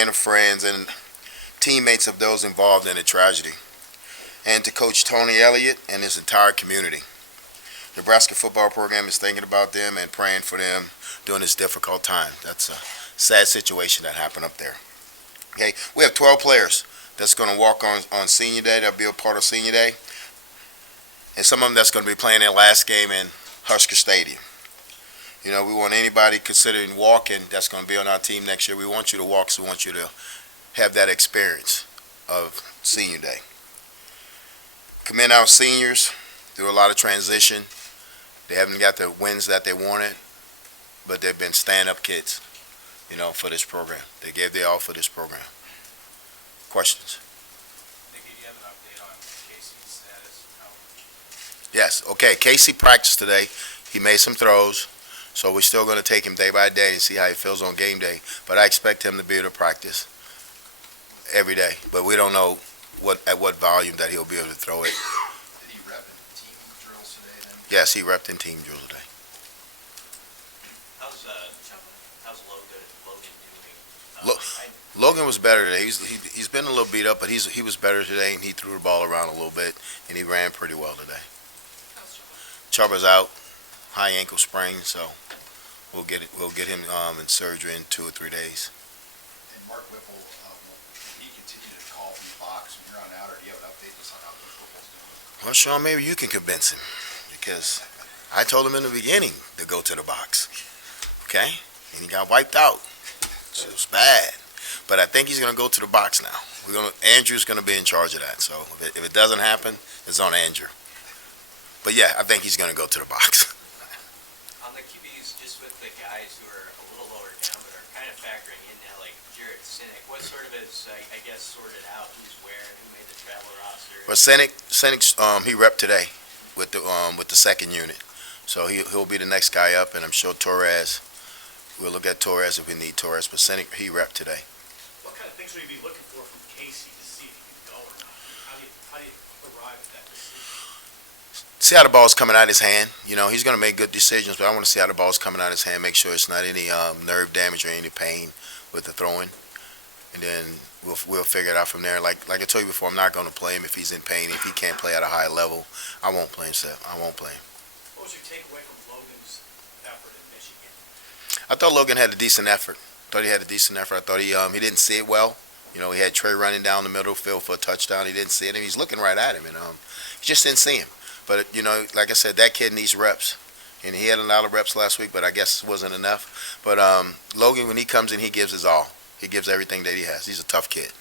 praying to friends and teammates of those involved in the tragedy, and to Coach Tony Elliott and his entire community. The Nebraska football program is thinking about them and praying for them during this difficult time. That's a sad situation that happened up there. Okay, we have 12 players that's going to walk on Senior Day. That'll be a part of Senior Day. And some of them that's going to be playing their last game in Husker Stadium. You know, we want anybody considering walking that's going to be on our team next year. We want you to walk, so we want you to have that experience of Senior Day. Commend our seniors through a lot of transition. They haven't got the wins that they wanted, but they've been stand-up kids, you know, for this program. They gave their all for this program. Questions? Nikki, do you have an update on Casey's status? Yes. Okay, Casey practiced today. He made some throws, so we're still going to take him day by day and see how he feels on game day. But I expect him to be able to practice every day. But we don't know at what volume that he'll be able to throw it. Did he rep in team drills today then? Yes, he repped in team drills today. How's Logan doing? Logan was better today. He's been a little beat up, but he was better today, and he threw the ball around a little bit, and he ran pretty well today. Chubba's out, high ankle sprain, so we'll get him in surgery in 2 or 3 days. And Mark Whipple, will he continue to call from the box from here on out, or do you have an update just on how Whipple's doing? Well, Sean, maybe you can convince him, because I told him in the beginning to go to the box, okay? And he got wiped out. So it was bad. But I think he's going to go to the box now. Andrew's going to be in charge of that. So if it doesn't happen, it's on Andrew. But yeah, I think he's going to go to the box. On the QBs, just with the guys who are a little lower down but are kind of factoring in now, like Jared Sinek, what sort of is, I guess, sorted out who's where and who made the travel roster? Well, Sinek, he repped today with the second unit. So he'll be the next guy up, and I'm sure Torres, we'll look at Torres if we need Torres. But Sinek, he repped today. What kind of things will you be looking for from Casey to see if he can go or not? How do you arrive at that decision? See how the ball's coming out of his hand. You know, he's going to make good decisions, but I want to see how the ball's coming out of his hand, make sure it's not any nerve damage or any pain with the throwing. And then we'll figure it out from there. Like I told you before, I'm not going to play him if he's in pain. If he can't play at a high level, I won't play him, Seth. I won't play him. What was your takeaway from Logan's effort in Michigan? I thought Logan had a decent effort. I thought he didn't see it well. You know, he had Trey running down the middle field for a touchdown. He didn't see it, and he's looking right at him, and he just didn't see him. But, you know, like I said, that kid needs reps. And he had a lot of reps last week, but I guess it wasn't enough. But Logan, when he comes in, he gives his all. He gives everything that he has. He's a tough kid.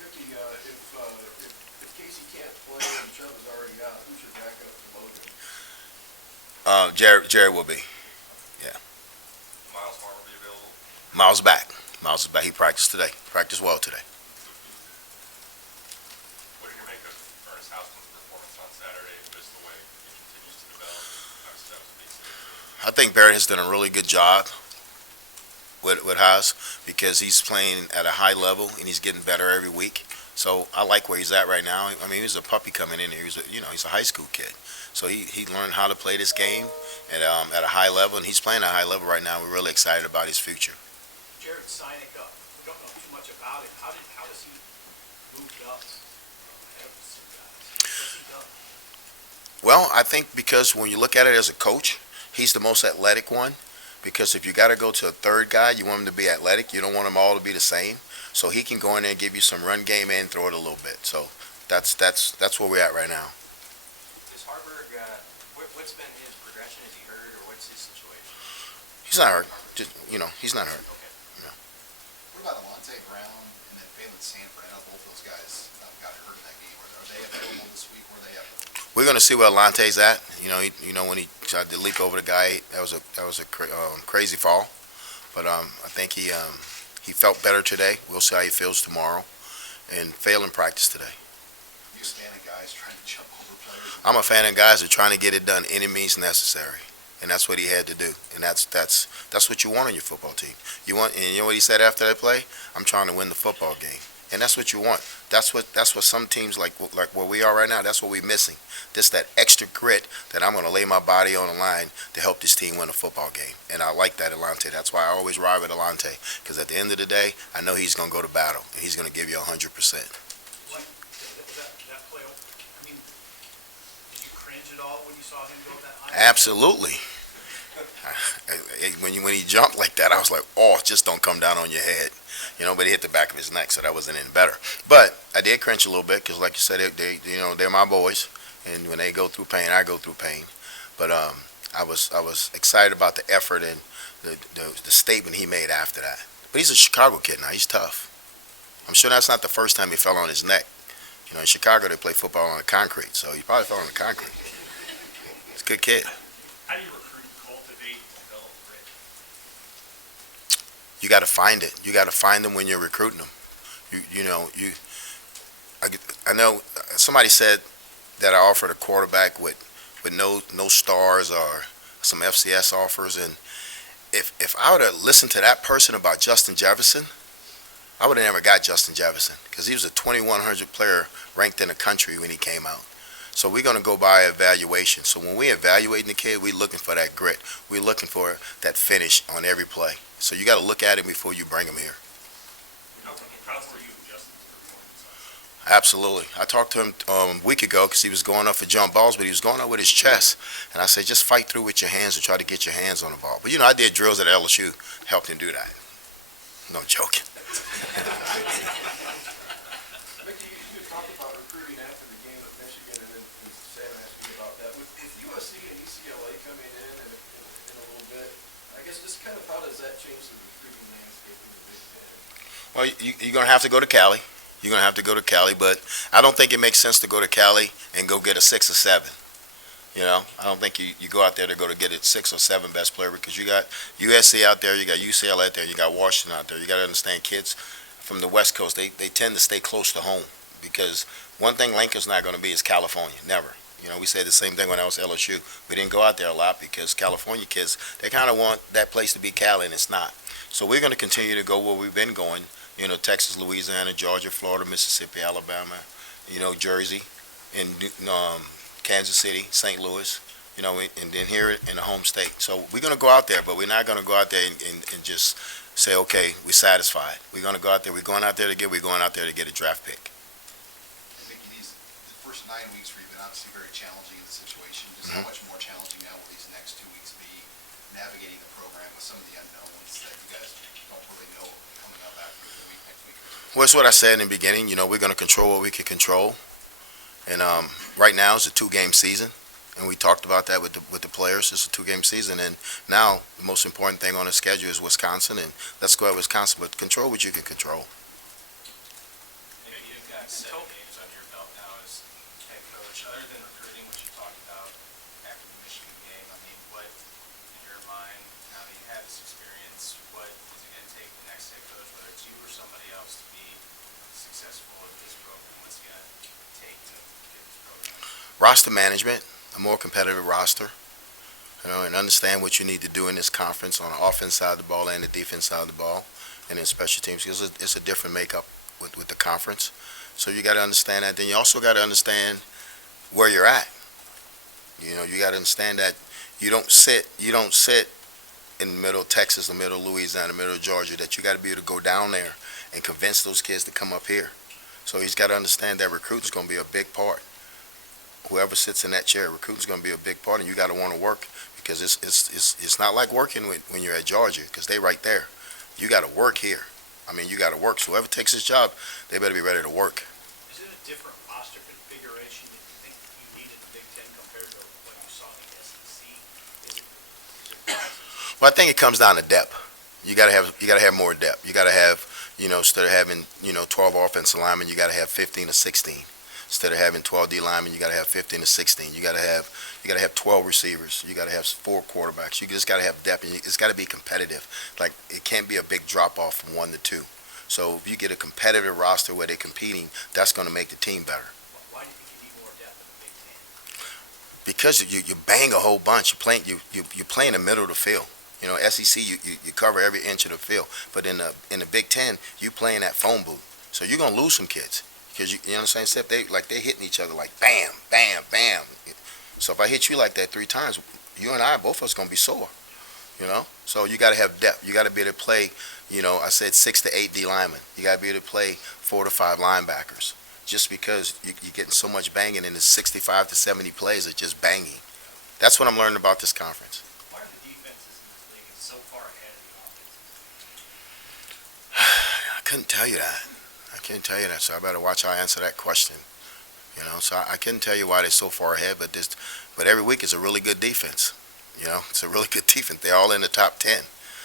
Ricky, if Casey can't play and Chubb is already out, who's your backup to Logan? Jared will be. Yeah. Miles Farmer be available? Miles back. Miles is back. He practiced today. Practiced well today. What did you make of Ernest Hausman's performance on Saturday, just the way he continues to develop? Obviously, that was a big statement. I think Barrett has done a really good job with Haas, because he's playing at a high level and he's getting better every week. So I like where he's at right now. I mean, he was a puppy coming in here. He's a high school kid. So he learned how to play this game at a high level, and he's playing at a high level right now. We're really excited about his future. Jared Sinek up. We don't know too much about him. How has he moved up ahead of some guys? What's he done? Well, I think because when you look at it as a coach, he's the most athletic one. Because if you got to go to a third guy, you want him to be athletic. You don't want them all to be the same. So he can go in there and give you some run game and throw it a little bit. So that's where we're at right now. Is Harburg, what's been his progression? Is he hurt, or what's his situation? He's not hurt. He's not hurt. Okay. No. What about Allante Brown and then Phelan Sanford? I know both those guys got hurt in that game. Are they available this week? Where are they at? We're going to see where Allante's at. When he tried to leap over the guy, that was a crazy fall. But I think he felt better today. We'll see how he feels tomorrow. And Phelan practiced today. Are you a fan of guys trying to jump over players? I'm a fan of guys that are trying to get it done any means necessary. And that's what he had to do. And that's what you want on your football team. And you know what he said after that play? I'm trying to win the football game. And that's what you want. That's what some teams like where we are right now, that's what we're missing. Just that extra grit that I'm going to lay my body on the line to help this team win a football game. And I like that Allante. That's why I always ride with Allante, because at the end of the day, I know he's going to go to battle, and he's going to give you 100%. What, that play, I mean, did you cringe at all when you saw him go that high? Absolutely. When he jumped like that, I was like, oh, just don't come down on your head. But he hit the back of his neck, so that wasn't any better. But I did cringe a little bit because, like you said, they're my boys, and when they go through pain, I go through pain. But I was excited about the effort and the statement he made after that. But he's a Chicago kid now. He's tough. I'm sure that's not the first time he fell on his neck. In Chicago, they play football on the concrete, so he probably fell on the concrete. He's a good kid. How do you recruit, cultivate, develop grit? You got to find it. You got to find them when you're recruiting them. I know somebody said that I offered a quarterback with no stars or some FCS offers, and if I would have listened to that person about Justin Jefferson, I would have never got Justin Jefferson, because he was a 2,100 player ranked in the country when he came out. So we're going to go by evaluation. So when we're evaluating the kid, we're looking for that grit. We're looking for that finish on every play. So you got to look at it before you bring him here. How proud were you of Justin's performance? Absolutely. I talked to him a week ago because he was going up for jump balls, but he was going up with his chest. And I said, just fight through with your hands and try to get your hands on the ball. But, I did drills at LSU, helped him do that. No joking. Mickey, you talked about recruiting after the game at Michigan, and then Sam asked me about that. With USC and UCLA coming in a little bit, I guess just kind of how does that change the recruiting landscape in the Big Ten? Well, you're going to have to go to Cali. You're going to have to go to Cali, but I don't think it makes sense to go to Cali and go get a 6 or 7. I don't think you go out there to go to get a 6 or 7 best player, because you got USC out there, you got UCLA out there, you got Washington out there. You got to understand, kids from the West Coast, they tend to stay close to home, because one thing Lincoln's not going to be is California. Never. We said the same thing when I was at LSU. We didn't go out there a lot because California kids, they kind of want that place to be Cali, and it's not. So we're going to continue to go where we've been going, Texas, Louisiana, Georgia, Florida, Mississippi, Alabama, Jersey, and Kansas City, St. Louis, and then here in the home state. So we're going to go out there, but we're not going to go out there and just say, okay, we're satisfied. We're going to go out there. We're going out there to get a draft pick. Mickey, the first 9 weeks for you have been obviously very challenging in the situation. Just how much more challenging now will these next 2 weeks be, navigating the program with some of the unknowns that you guys don't really know coming up after the week next week? Well, it's what I said in the beginning. We're going to control what we can control. And right now it's a 2-game season, and we talked about that with the players. It's a 2-game season, and now the most important thing on the schedule is Wisconsin, and let's go at Wisconsin, but control what you can control. Maybe you've got 7 games on your belt now as head coach. Other than recruiting, which you talked about after the Michigan game, what, in your mind, now that you have this experience, what is it going to take the next head coach, whether it's you or somebody else, to be successful in this program? What's it going to take to get this program? Roster management, a more competitive roster, and understand what you need to do in this conference on the offense side of the ball and the defense side of the ball, and in special teams, because it's a different makeup with the conference. So you got to understand that. Then you also got to understand where you're at. You got to understand that you don't sit in the middle of Texas, the middle of Louisiana, the middle of Georgia, that you got to be able to go down there and convince those kids to come up here. So he's got to understand that recruiting's going to be a big part. Whoever sits in that chair, recruiting's going to be a big part, and you got to want to work, because it's not like working when you're at Georgia, because they right there. You got to work here. You got to work. So whoever takes this job, they better be ready to work. Is it a different roster configuration that you think you need in the Big Ten compared to what you saw in the SEC? Well, I think it comes down to depth. You got to have more depth. You got to have, instead of having 12 offensive linemen, you got to have 15 or 16. Instead of having 12 D linemen, you got to have 15 to 16. You got to have 12 receivers. You got to have 4 quarterbacks. You just got to have depth, and it's got to be competitive. Like, it can't be a big drop off from 1 to 2. So if you get a competitive roster where they're competing, that's going to make the team better. Why do you think you need more depth in the Big Ten? Because you bang a whole bunch. You play in the middle of the field. SEC, you cover every inch of the field. But in the Big Ten, you play in that phone booth. So you're gonna lose some kids because you know what I'm saying. Step they hitting each other like bam, bam, bam. So if I hit you like that 3 times, you and I, both of us, gonna be sore. You know, so you got to have depth. You got to be able to play. You know, I said 6 to 8 D linemen. You got to be able to play 4 to 5 linebackers. Just because you're getting so much banging in the 65 to 70 plays of just banging. That's what I'm learning about this conference. Why are the defenses in this league so far ahead of the offenses? I couldn't tell you that. I couldn't tell you that. So I better watch how I answer that question. You know, so I couldn't tell you why they're so far ahead, but every week is a really good defense. You know, it's a really good defense. They're all in the top 10.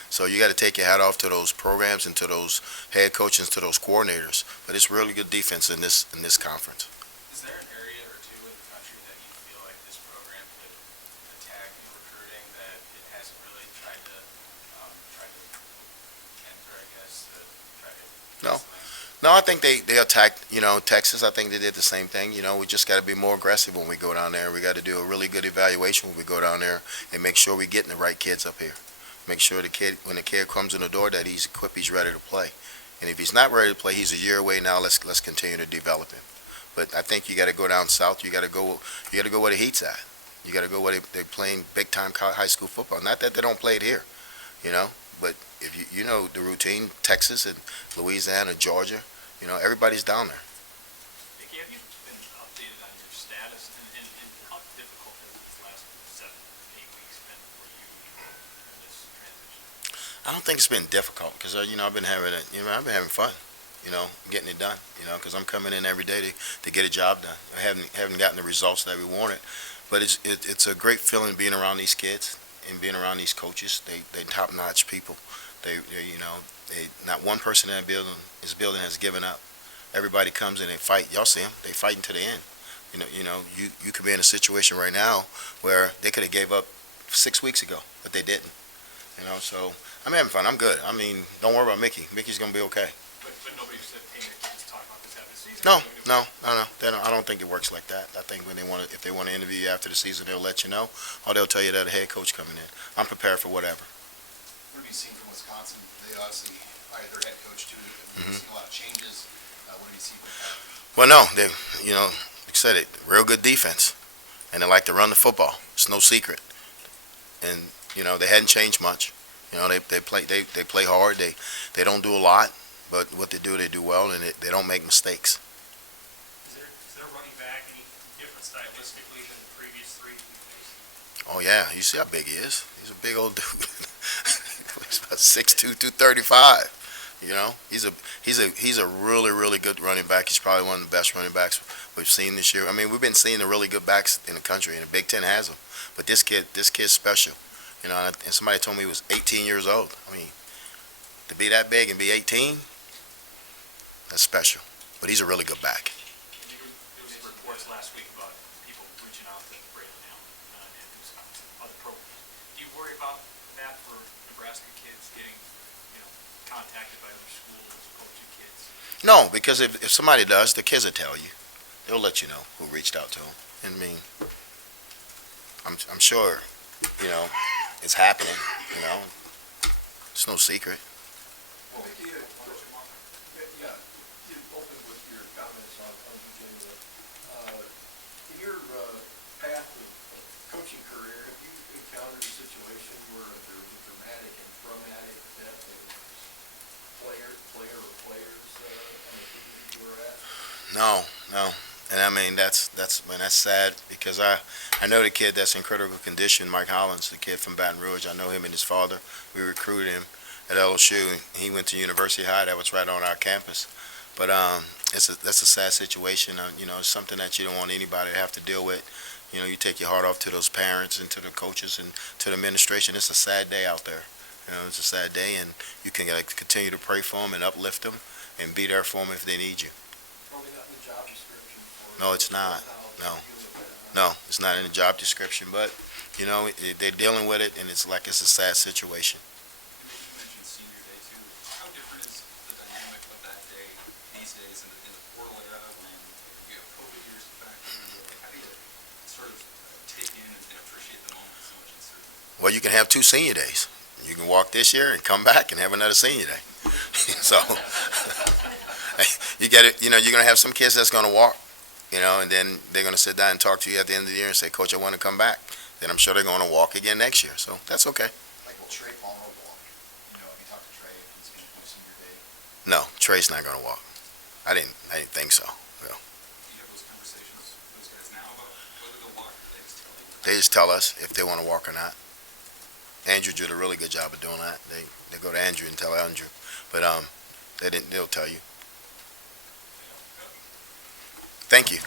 So you got to take your hat off to those programs and to those head coaches, to those coordinators. But it's really good defense in this conference. Is there an area or two in the country that you feel like this program could attack in recruiting that it hasn't really tried to enter, I guess, to try to? No. No, I think they attacked, you know, Texas. I think they did the same thing. You know, we just got to be more aggressive when we go down there. We got to do a really good evaluation when we go down there and make sure we're getting the right kids up here. Make sure when the kid comes in the door, that he's equipped, he's ready to play. And if he's not ready to play, he's a year away now. Let's continue to develop him. But I think you got to go down south. You got to go where the heat's at. You got to go where they're playing big time high school football. Not that they don't play it here, you know. But if you know the routine, Texas and Louisiana, Georgia, you know, everybody's down there. Mickey, have you been updated on your status and how difficult has these last 7, 8 weeks been for you in this transition? I don't think it's been difficult because you know I've been having fun, you know, getting it done, you know, because I'm coming in every day to get a job done. I haven't gotten the results that we wanted, but it's a great feeling being around these kids and being around these coaches. They top notch people. They you know not one person in that building has given up. Everybody comes in and fight. Y'all see them? They fighting to the end. You know you could be in a situation right now where they could have gave up 6 weeks ago, but they didn't. You know, so I'm having fun. I'm good. I mean, don't worry about Mickey. Mickey's gonna be okay. But nobody said, hey, let's talk about this after the season. No. I don't think it works like that. I think if they want to interview you after the season, they'll let you know, or they'll tell you that a head coach coming in. I'm prepared for whatever. What have you seen from Wisconsin? They obviously hired their head coach too. Have you seen a lot of changes? What have you seen from that? Well, no, they, you know, like I said, real good defense, and they like to run the football. It's no secret, and you know they hadn't changed much. You know, they play hard. They don't do a lot, but what they do well, and they don't make mistakes. Is there running back any different stylistically than the previous 3 we faced? Oh yeah, you see how big he is. He's a big old dude. He's about 6'2", 235. You know, he's a really good running back. He's probably one of the best running backs we've seen this year. I mean, we've been seeing the really good backs in the country, and the Big Ten has them. But this kid's special. You know, and somebody told me he was 18 years old. I mean, to be that big and be 18, that's special. But he's a really good back. There was reports last week about people reaching out to Braylon Allen and Wisconsin, other programs. Do you worry about that for Nebraska kids getting, contacted by other schools, coaching kids? No, because if somebody does, the kids will tell you. They'll let you know who reached out to them. And I mean, I'm sure, it's happening. It's no secret. Well, Mickey, you opened with your comments on Virginia. In your path of coaching career, have you encountered a situation where there was a dramatic and traumatic death of player or players on the team that you were at? No. And I mean, that's sad because I know the kid that's in critical condition, Mike Hollins, the kid from Baton Rouge. I know him and his father. We recruited him at LSU. He went to University High. That was right on our campus. But that's a sad situation. It's something that you don't want anybody to have to deal with. You take your heart off to those parents and to the coaches and to the administration. It's a sad day out there. It's a sad day, and you can continue to pray for them and uplift them and be there for them if they need you. Probably not in the job description. No, it's not. No, it's not in the job description, but, they're dealing with it, and it's a sad situation. You mentioned senior day too. How different is the dynamic of that day these days in the portal era when you have COVID years back? How do you sort of take in and appreciate the moment so much uncertainty? Well, you can have 2 senior days. You can walk this year and come back and have another senior day. So you get it, you're gonna have some kids that's gonna walk, and then they're gonna sit down and talk to you at the end of the year and say, Coach, I wanna come back. Then I'm sure they're gonna walk again next year, so that's okay. Like, will Trey Palmer walk? Have you talked to Trey if he's gonna do senior day? No, Trey's not gonna walk. I didn't think so. Do you have those conversations with those guys now about whether they'll walk, or do they just tell you? They just tell us if they wanna walk or not. Andrew did a really good job of doing that. They go to Andrew and tell Andrew, but they'll tell you. Thank you.